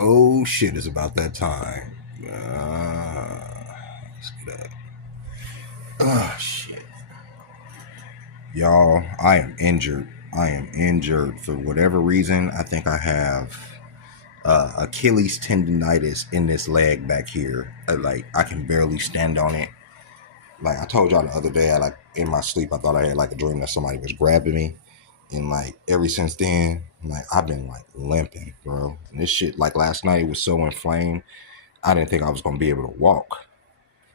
Oh shit, it's about that time. Let's get up. Oh shit. Y'all, I am injured. I am injured for whatever reason. I think I have Achilles tendonitis in this leg back here. Like, I can barely stand on it. Like, I told y'all the other day, I like in my sleep, I thought I had like a dream that somebody was grabbing me. And like ever since then, like I've been like limping, bro. And this shit, like last night, it was so inflamed. I didn't think I was gonna be able to walk.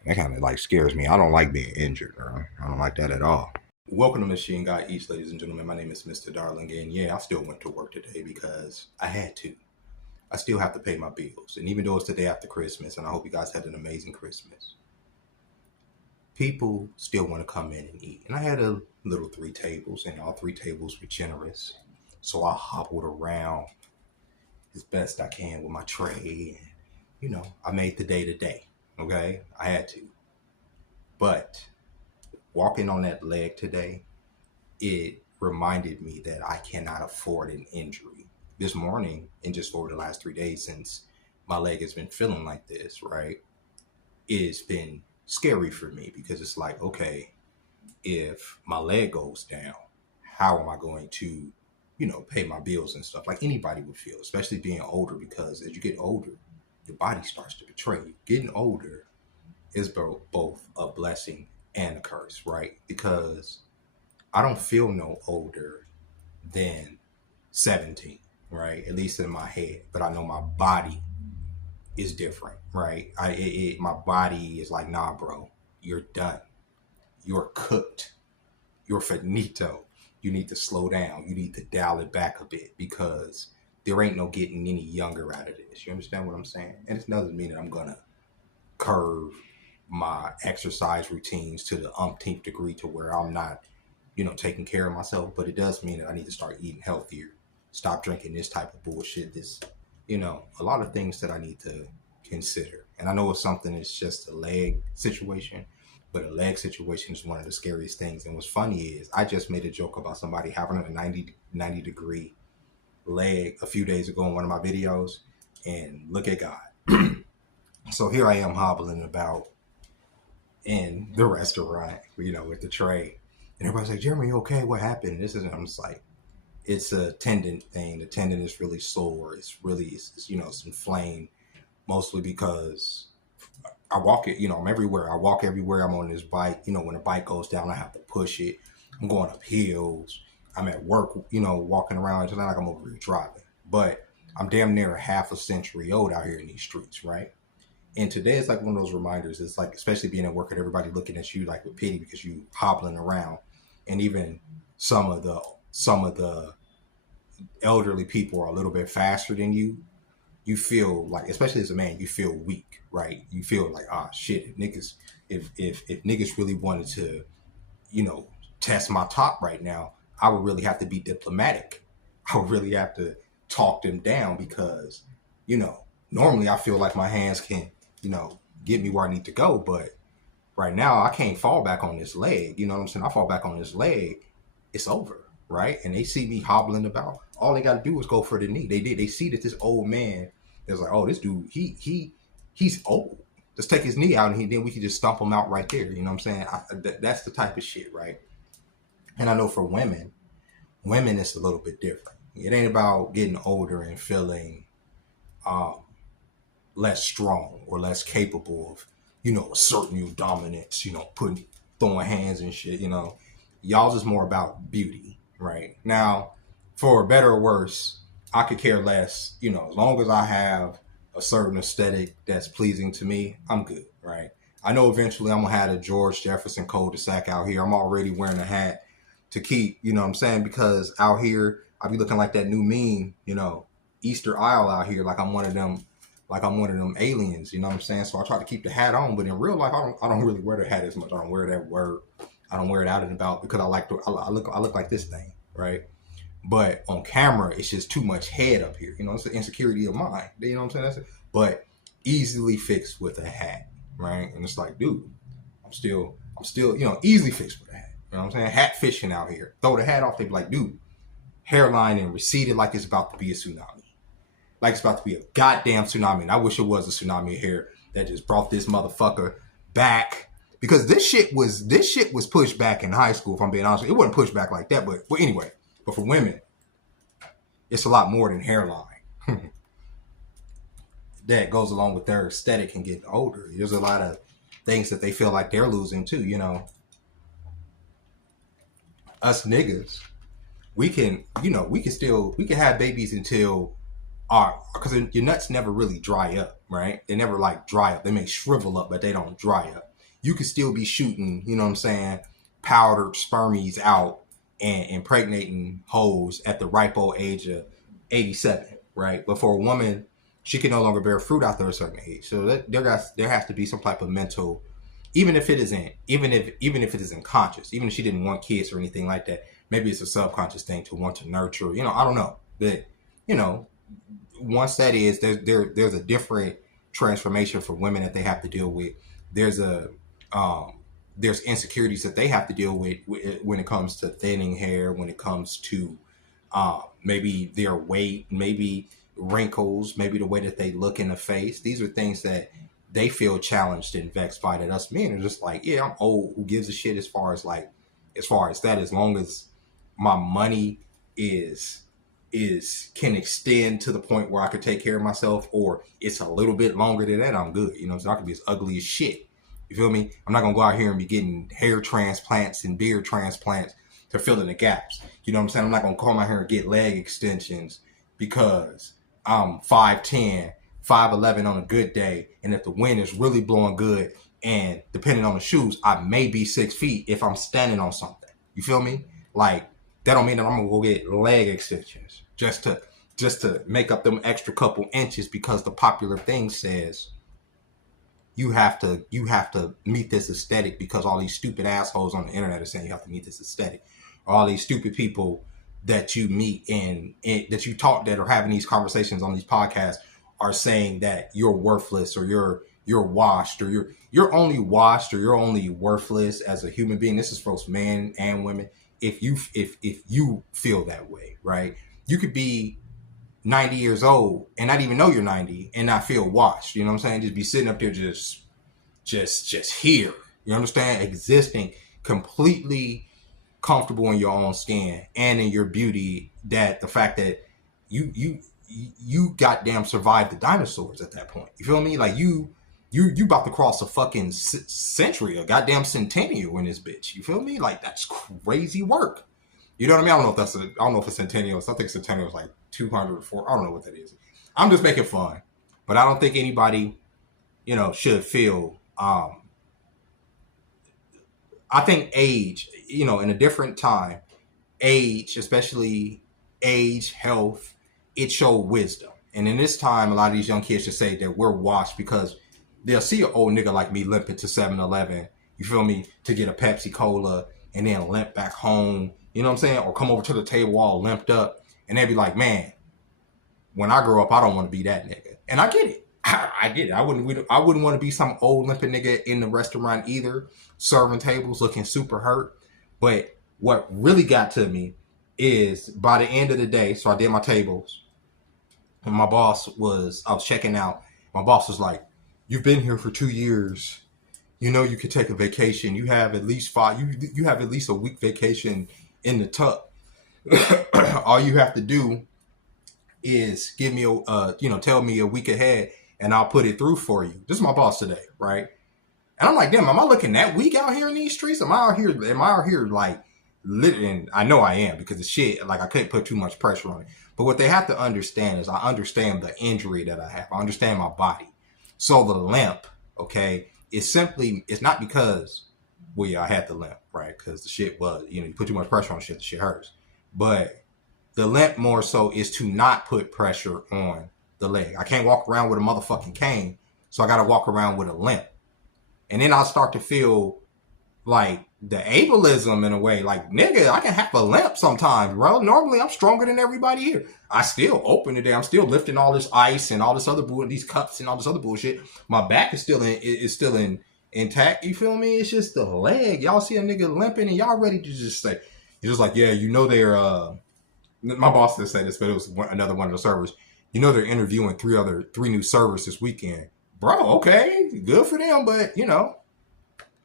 That kind of like scares me. I don't like being injured, bro. I don't like that at all. Welcome to Machine Guy East, ladies and gentlemen. My name is Mr. Darling, and yeah, I still went to work today because I had to. I still have to pay my bills, and even though it's the day after Christmas, and I hope you guys had an amazing Christmas, people still want to come in and eat. And I had a little 3 tables, and all 3 tables were generous, so I hobbled around as best I can with my tray, and I made the day to day. Okay, I had to, but walking on that leg today, it reminded me that I cannot afford an injury. This morning, and just over the last 3 days since my leg has been feeling like this, right? It's been scary for me because it's like, okay, if my leg goes down, how am I going to, pay my bills and stuff like anybody would feel, especially being older, because as you get older, your body starts to betray you. Getting older is both a blessing and a curse, right? Because I don't feel no older than 17, right? At least in my head, but I know my body is different, right? My body is like, nah, bro, you're done. You're cooked. You're finito. You need to slow down. You need to dial it back a bit because there ain't no getting any younger out of this. You understand what I'm saying? And it doesn't mean that I'm gonna curve my exercise routines to the umpteenth degree to where I'm not, taking care of myself. But it does mean that I need to start eating healthier, stop drinking this type of bullshit. A lot of things that I need to consider. And I know it's something that's just a leg situation, but a leg situation is one of the scariest things. And what's funny is I just made a joke about somebody having a ninety degree leg a few days ago in one of my videos. And look at God. So here I am hobbling about in the restaurant, with the tray. And everybody's like, Jeremy, you okay? What happened? This isn't, I'm just like, it's a tendon thing. The tendon is really sore. It's inflamed, mostly because I walk it, I'm everywhere. I walk everywhere. I'm on this bike. When the bike goes down, I have to push it. I'm going up hills. I'm at work, walking around. It's not like I'm over here driving. But I'm damn near half a century old out here in these streets, right? And today is like one of those reminders. It's like, especially being at work and everybody looking at you like with pity because you hobbling around. And even some of the elderly people are a little bit faster than you. You feel like, especially as a man, you feel weak, right? You feel like, ah, shit, if niggas really wanted to, you know, test my top right now, I would really have to be diplomatic. I would really have to talk them down because, normally I feel like my hands can, get me where I need to go. But right now I can't fall back on this leg. You know what I'm saying? I fall back on this leg, it's over, right? And they see me hobbling about. All they got to do is go for the knee. They see that this old man is like, oh, this dude, he's old. Let's take his knee out, and then we can just stomp him out right there. You know what I'm saying? That's the type of shit, right? And I know for women, it's a little bit different. It ain't about getting older and feeling um, less strong or less capable of, asserting your dominance, throwing hands and shit, Y'all's is more about beauty, right? Now, for better or worse, I could care less, as long as I have a certain aesthetic that's pleasing to me, I'm good, right? I know eventually I'm gonna have a George Jefferson cul-de-sac out here. I'm already wearing a hat to keep, what I'm saying? Because out here, I be looking like that new meme, Easter Isle out here, like I'm one of them aliens, you know what I'm saying? So I try to keep the hat on, but in real life, I don't really wear the hat as much. I don't wear that word. I don't wear it out and about because I look like this thing, right? But on camera, it's just too much head up here. It's an insecurity of mine. You know what I'm saying? But easily fixed with a hat, right? And it's like, dude, I'm still, easily fixed with a hat. You know what I'm saying? Hat fishing out here. Throw the hat off, they be like, dude, hairline and receded like it's about to be a tsunami. like it's about to be a goddamn tsunami. And I wish it was a tsunami here that just brought this motherfucker back. Because this shit was pushed back in high school, if I'm being honest. It wasn't pushed back like that, but anyway. But for women, it's a lot more than hairline. That goes along with their aesthetic and getting older. There's a lot of things that they feel like they're losing too, you know. Us niggas, we can have babies until because your nuts never really dry up, right? They never like dry up. They may shrivel up, but they don't dry up. You could still be shooting, you know what I'm saying, powdered spermies out and impregnating hoes at the ripe old age of 87, right? But for a woman, she can no longer bear fruit after a certain age. So there has to be some type of mental, even if it isn't conscious, even if she didn't want kids or anything like that, maybe it's a subconscious thing to want to nurture, you know, I don't know. But, you know, once that is, there's a different transformation for women that they have to deal with. There's insecurities that they have to deal with when it comes to thinning hair, when it comes to maybe their weight, maybe wrinkles, maybe the way that they look in the face. These are things that they feel challenged and vexed by, that us men are just like, yeah, I'm old. Who gives a shit as far as that, as long as my money can extend to the point where I could take care of myself, or it's a little bit longer than that, I'm good. You know, so I could be as ugly as shit. You feel me? I'm not gonna go out here and be getting hair transplants and beard transplants to fill in the gaps. You know what I'm saying? I'm not gonna come out here and get leg extensions because I'm 5'10", 5'11" on a good day, and if the wind is really blowing good, and depending on the shoes, I may be 6 feet if I'm standing on something. You feel me? Like, that don't mean that I'm gonna go get leg extensions just to make up them extra couple inches because the popular thing says you have to meet this aesthetic because all these stupid assholes on the internet are saying you have to meet this aesthetic. Or all these stupid people that you meet and that you talk that are having these conversations on these podcasts are saying that you're worthless, or you're washed, or you're only washed, or you're only worthless as a human being. This is for both men and women. If you feel that way, right? You could be 90 years old and not even know you're 90 and not feel washed. You know what I'm saying? Just be sitting up there just here. You understand? Existing completely comfortable in your own skin and in your beauty, that the fact that you goddamn survived the dinosaurs at that point. You feel me? Like you about to cross a fucking century, a goddamn centennial in this bitch. You feel me? Like, that's crazy work. You know what I mean? I don't know if it's centennial. I think centennial is like 200 or 400. I don't know what that is. I'm just making fun. But I don't think anybody, you know, should feel, I think age, you know, in a different time, age, especially age, health, it showed wisdom. And in this time, a lot of these young kids just say that we're washed because they'll see an old nigga like me limping to 7-Eleven, you feel me, to get a Pepsi Cola and then limp back home, you know what I'm saying? Or come over to the table all limped up, and they'd be like, man, when I grow up, I don't want to be that nigga. And I get it. I get it. I wouldn't want to be some old limping nigga in the restaurant either, serving tables looking super hurt. But what really got to me is by the end of the day, so I did my tables, and I was checking out. My boss was like, you've been here for 2 years. You know you could take a vacation. You have at least you have at least a week vacation in the tuck. All you have to do is give me tell me a week ahead, and I'll put it through for you. This is my boss today, right? And I'm like, damn, am I looking that weak out here in these streets? Am I out here like living? I know I am, because the shit, like, I couldn't put too much pressure on it. But what they have to understand is I understand the injury that I have. I understand my body. So the limp, okay, it's not because, well, yeah, I had the limp, right? Because the shit was, you put too much pressure on shit, the shit hurts. But the limp more so is to not put pressure on the leg. I can't walk around with a motherfucking cane, so I got to walk around with a limp. And then I'll start to feel like the ableism in a way, like, nigga, I can have a limp sometimes, bro. Normally I'm stronger than everybody here. I still open today. I'm still lifting all this ice and all this other these cups and all this other bullshit. My back is still intact. You feel me? It's just the leg. Y'all see a nigga limping and y'all ready to just say, you're just like, yeah, they're, my boss didn't say this, but it was another one of the servers. You know they're interviewing three new servers this weekend. Bro, okay, good for them, but you know,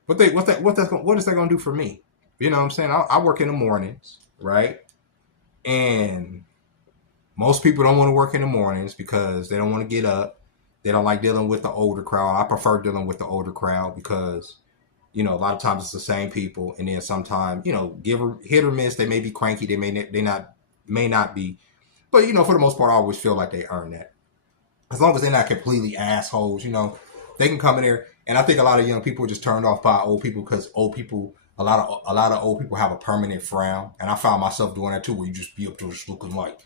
what is that gonna do for me? You know what I'm saying? I work in the mornings, right? And most people don't want to work in the mornings because they don't want to get up. They don't like dealing with the older crowd. I prefer dealing with the older crowd because, you know, a lot of times it's the same people, and then sometimes, you know, hit or miss. They may be cranky. They may not be, but you know, for the most part, I always feel like they earn that. As long as they're not completely assholes, you know, they can come in there. And I think a lot of young people are just turned off by old people because old people, a lot of old people have a permanent frown, and I found myself doing that too, where you just be up to just looking like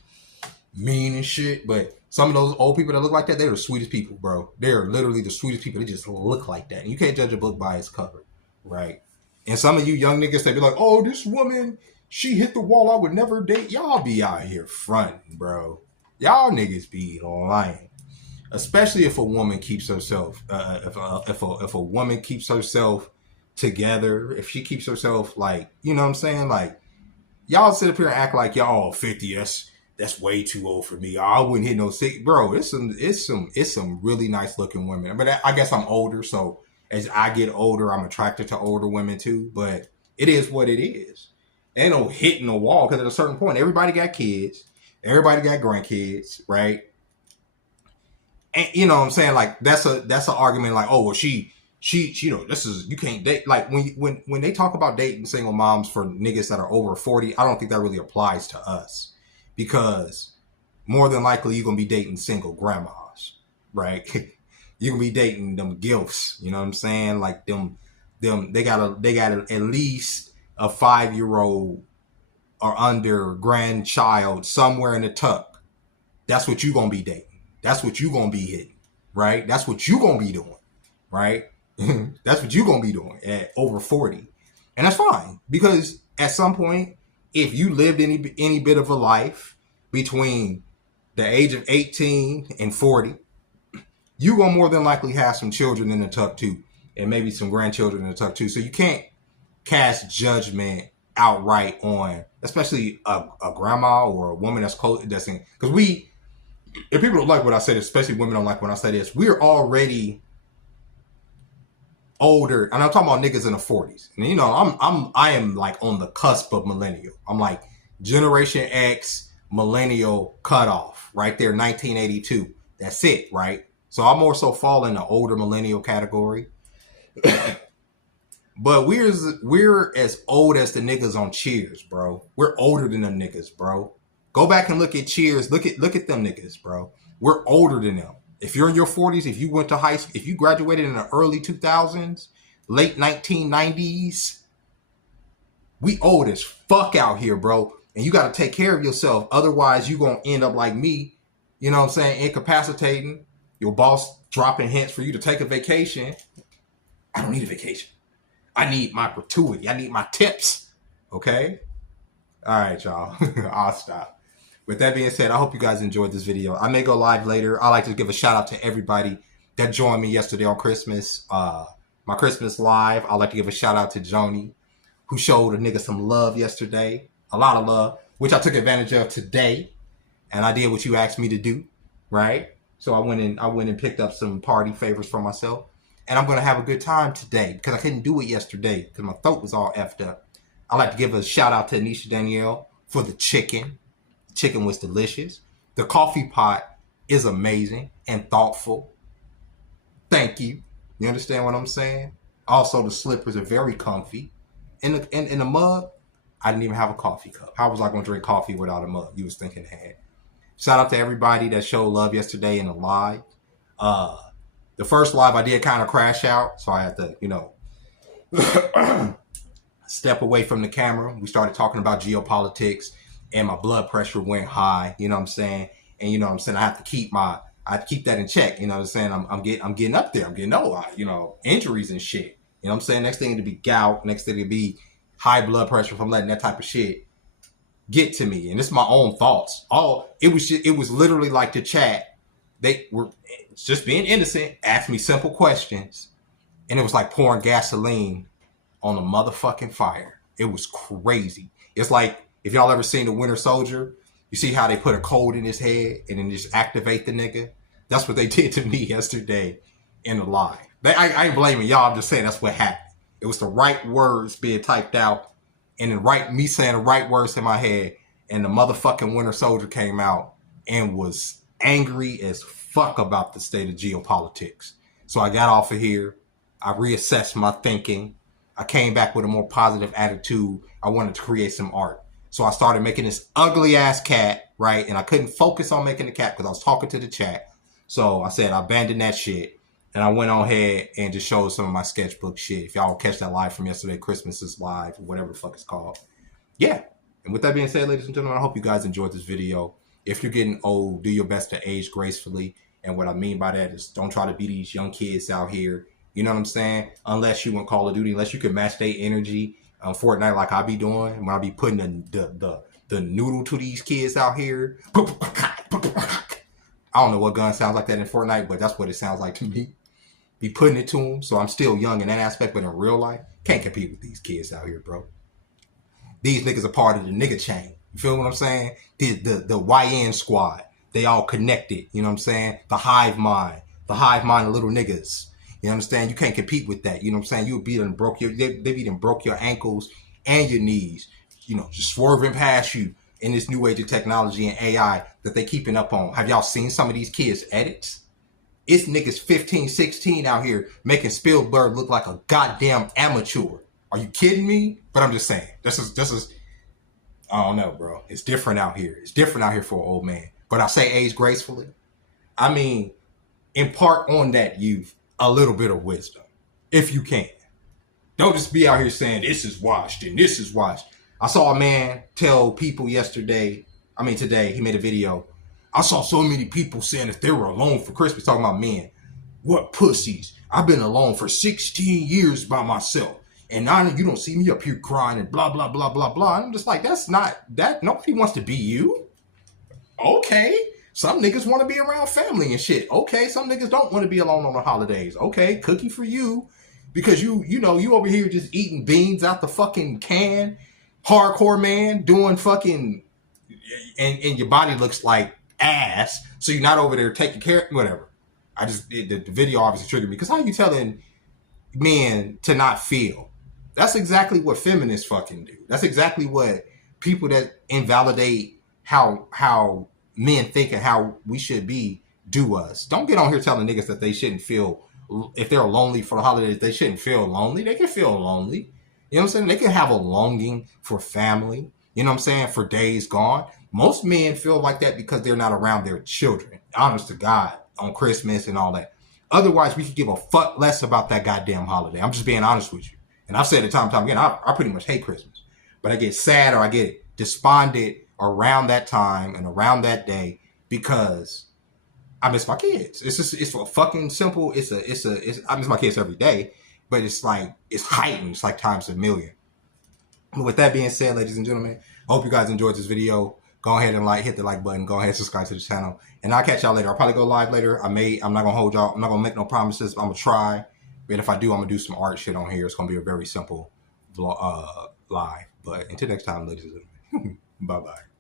mean and shit. But some of those old people that look like that, they're the sweetest people, bro. They're literally the sweetest people. They just look like that. And you can't judge a book by its cover, right? And some of you young niggas, they be like, oh, this woman, she hit the wall, I would never date. Y'all be out here fronting, bro. Y'all niggas be lying. Especially if a woman keeps herself, if a woman keeps herself together, if she keeps herself like, you know what I'm saying? Like, y'all sit up here and act like y'all 50, that's way too old for me. I wouldn't hit no 6. Bro, it's some really nice looking women. But I guess I'm older, so as I get older, I'm attracted to older women too. But it is what it is. Ain't no hitting the wall, because at a certain point, everybody got kids, everybody got grandkids, right? And you know what I'm saying? Like that's an argument. Like, oh well, she, you know, this is, you can't date. Like when they talk about dating single moms for niggas that are over 40, I don't think that really applies to us, because more than likely you're gonna be dating single grandmas, right? You're gonna be dating them gilfs. You know what I'm saying? Like them they got at least a 5-year-old or under grandchild somewhere in the tuck. That's what you gonna be dating. That's what you gonna be hitting, right? That's what you gonna be doing, right? That's what you gonna be doing at over 40. And that's fine, because at some point, if you lived any bit of a life between the age of 18 and 40, you gonna more than likely have some children in the tuck too, and maybe some grandchildren in the tuck too. So you can't cast judgment outright on, especially a grandma or a woman that's close, because if people don't like what I said, especially women don't like when I say this, we're already older, and I'm talking about niggas in the 40s. And you know, I am like on the cusp of millennial. I'm like Generation X, millennial cutoff, right there, 1982. That's it, right? So I more so fall in the older millennial category. But we're as old as the niggas on Cheers, bro. We're older than them niggas, bro. Go back and look at Cheers. Look at them niggas, bro. We're older than them. If you're in your 40s, if you went to high school, if you graduated in the early 2000s, late 1990s, we old as fuck out here, bro. And you got to take care of yourself. Otherwise, you're going to end up like me, you know what I'm saying, incapacitating, your boss dropping hints for you to take a vacation. I don't need a vacation. I need my gratuity. I need my tips. Okay? All right, y'all. I'll stop. With that being said, I hope you guys enjoyed this video. I may go live later. I like to give a shout out to everybody that joined me yesterday on Christmas. My Christmas live. I like to give a shout out to Joni, who showed a nigga some love yesterday. A lot of love, which I took advantage of today. And I did what you asked me to do, right? So I went and picked up some party favors for myself. And I'm going to have a good time today, because I couldn't do it yesterday because my throat was all effed up. I like to give a shout out to Anisha Danielle for the chicken. The chicken was delicious. The coffee pot is amazing and thoughtful. Thank you. You understand what I'm saying? Also, the slippers are very comfy. In the mug, I didn't even have a coffee cup. How was I going to drink coffee without a mug? You was thinking ahead. Shout out to everybody that showed love yesterday in the live. The first live I did kind of crash out, so I had to, you know, step away from the camera. We started talking about geopolitics, and my blood pressure went high. You know what I'm saying? And you know what I'm saying? I have to keep that in check. You know what I'm saying? I'm getting up there. I'm getting old. You know, injuries and shit. You know what I'm saying? Next thing to be gout. Next thing to be high blood pressure from letting that type of shit get to me. And it's my own thoughts. It was literally like the chat. They were just being innocent, asked me simple questions, and it was like pouring gasoline on a motherfucking fire. It was crazy. It's like, if y'all ever seen The Winter Soldier, You see how they put a code in his head and then just activate the nigga? That's what they did to me yesterday in the live. I ain't blaming y'all. I'm just saying that's what happened. It was the right words being typed out and me saying the right words in my head, and the motherfucking Winter Soldier came out and was angry as fuck about the state of geopolitics. So I got off of here. I reassessed my thinking. I came back with a more positive attitude. I wanted to create some art. So I started making this ugly ass cat, right? And I couldn't focus on making the cat because I was talking to the chat. So I said I abandoned that shit. And I went on ahead and just showed some of my sketchbook shit. If y'all catch that live from yesterday, Christmas is live, or whatever the fuck it's called. Yeah. And with that being said, ladies and gentlemen, I hope you guys enjoyed this video. If you're getting old, do your best to age gracefully. And what I mean by that is don't try to be these young kids out here. You know what I'm saying? Unless you want Call of Duty, unless you can match their energy on Fortnite like I be doing. When I be putting the noodle to these kids out here. I don't know what gun sounds like that in Fortnite, but that's what it sounds like to me. Be putting it to them. So I'm still young in that aspect, but in real life, can't compete with these kids out here, bro. These niggas are part of the nigga chain. You feel what I'm saying? The YN squad. They all connected. You know what I'm saying? The hive mind of little niggas. You understand? You can't compete with that. You know what I'm saying? You would be done broke your ankles and your knees. You know, just swerving past you in this new age of technology and AI that they keeping up on. Have y'all seen some of these kids' edits? It's niggas 15, 16 out here making Spielberg look like a goddamn amateur. Are you kidding me? But I'm just saying, this is, I don't know, bro. It's different out here. It's different out here for an old man. But I say age gracefully. I mean, impart on that youth a little bit of wisdom, if you can. Don't just be out here saying, this is washed and this is washed. I saw a man tell people today, he made a video. I saw so many people saying that they were alone for Christmas, talking about men. What pussies. I've been alone for 16 years by myself. And now you don't see me up here crying and blah, blah, blah, blah, blah. And I'm just like, that's not, that nobody wants to be you. Okay. Some niggas want to be around family and shit. Okay. Some niggas don't want to be alone on the holidays. Okay. Cookie for you. Because you over here just eating beans out the fucking can. Hardcore man doing fucking, and your body looks like ass, so you're not over there taking care, whatever. The video obviously triggered me, because how you telling men to not feel? That's exactly what feminists fucking do. That's exactly what people that invalidate how men think and how we should be do us. Don't get on here telling niggas that they shouldn't feel, if they're lonely for the holidays, they shouldn't feel lonely. They can feel lonely. You know what I'm saying? They can have a longing for family. You know what I'm saying? For days gone. Most men feel like that because they're not around their children. Honest to God, on Christmas and all that. Otherwise, we could give a fuck less about that goddamn holiday. I'm just being honest with you. And I've said it time and time again, I pretty much hate Christmas. But I get sad or I get despondent around that time and around that day because I miss my kids. It's a fucking simple, I miss my kids every day, but it's like, it's heightened. It's like times a million. But with that being said, ladies and gentlemen, I hope you guys enjoyed this video. Go ahead and hit the like button. Go ahead and subscribe to the channel. And I'll catch y'all later. I'll probably go live later. I'm not going to hold y'all. I'm not going to make no promises. I'm going to try. But if I do, I'm going to do some art shit on here. It's going to be a very simple live. But until next time, ladies and gentlemen, bye-bye.